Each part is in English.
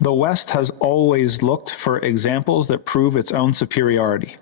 The West has always looked for examples that prove its own superiority.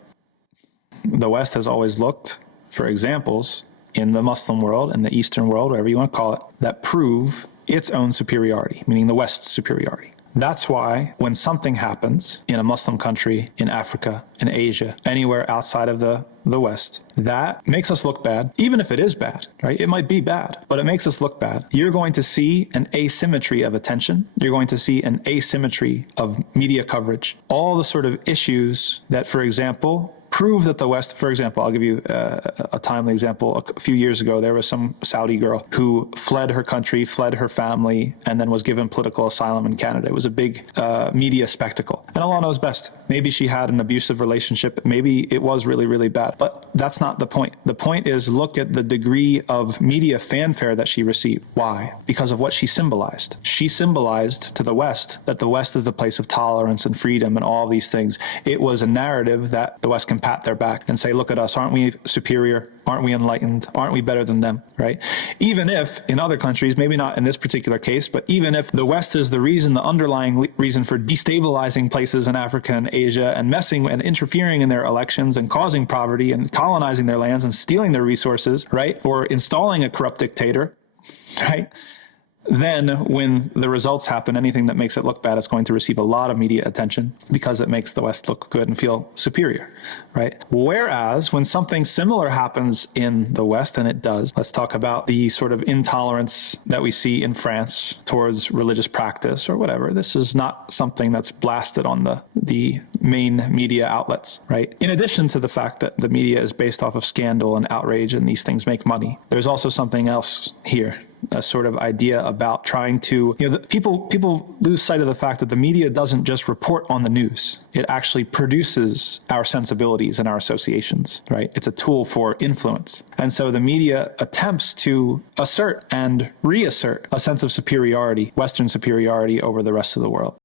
The West has always looked for examples in the Muslim world, in the Eastern world, whatever you want to call it, that prove its own superiority, meaning the West's superiority. That's why when something happens in a Muslim country, in Africa, in Asia, anywhere outside of the West, that makes us look bad, even if it is bad, right? It might be bad, but it makes us look bad. You're going to see an asymmetry of attention. You're going to see an asymmetry of media coverage. All the sort of issues that, for example, prove that the West, for example, I'll give you a timely example. A few years ago, there was some Saudi girl who fled her country, fled her family, and then was given political asylum in Canada. It was a big media spectacle. And Allah knows best. Maybe she had an abusive relationship. Maybe it was really, really bad. But that's not the point. The point is, look at the degree of media fanfare that she received. Why? Because of what she symbolized. She symbolized to the West that the West is the place of tolerance and freedom and all these things. It was a narrative that the West can pat their back and say, look at us, aren't we superior? Aren't we enlightened? Aren't we better than them, right? Even if in other countries, maybe not in this particular case, but even if the West is the reason, the underlying reason for destabilizing places in Africa and Asia and messing and interfering in their elections and causing poverty and colonizing their lands and stealing their resources, right? Or installing a corrupt dictator, right? Then when the results happen, anything that makes it look bad is going to receive a lot of media attention because it makes the West look good and feel superior, right? Whereas when something similar happens in the West, and it does, let's talk about the sort of intolerance that we see in France towards religious practice or whatever. This is not something that's blasted on the main media outlets, right? In addition to the fact that the media is based off of scandal and outrage and these things make money, there's also something else here. A sort of idea about trying to, people lose sight of the fact that the media doesn't just report on the news. It actually produces our sensibilities and our associations, right? It's a tool for influence. And so the media attempts to assert and reassert a sense of superiority, Western superiority over the rest of the world.